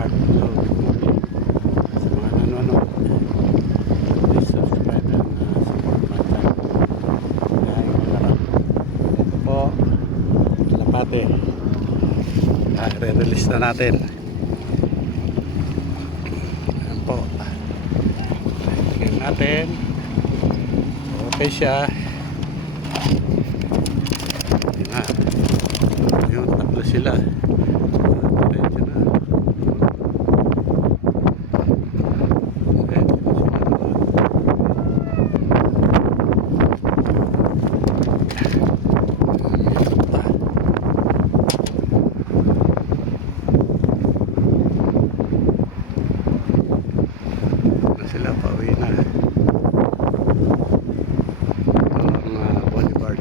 Park. So, good morning sa mga nanonood. Please subscribe and support my channel. Dahil malarap. Ito po, Kalapate. Re-release na natin. Ayan po. Tingnan natin. Okay siya. Yun, tatlo sila. Diretso na. Diretso na sila naman. Na sila, pauwi na. Ito ang boulevard.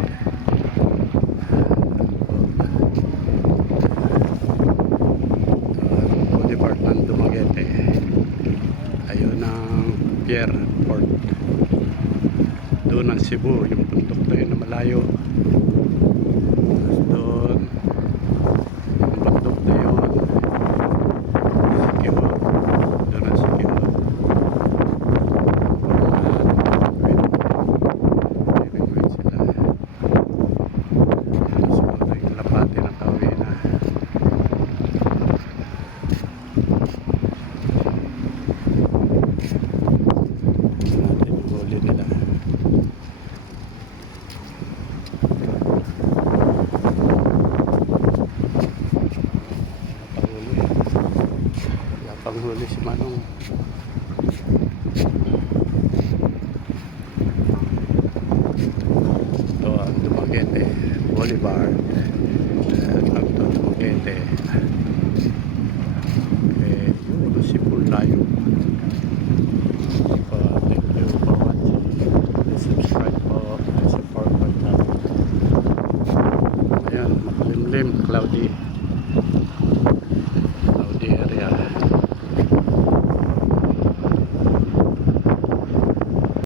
Department Dumaguete. Ayun ang Pier Port. Doon ang Cebu, yung bundok na yun na malayo. Doon yung bundok na yun Siquijor. Doon ang Siquijor. Wait sila. So yung Kalapate na kauwi na. Nila. Panghuli si Manong. Ito ang Dumaguete Boulevard. Ang Dumaguete. Yun si Pulayo. Thank you for watching. Please subscribe po and support my channel. Ayan, makulimlim, cloudy.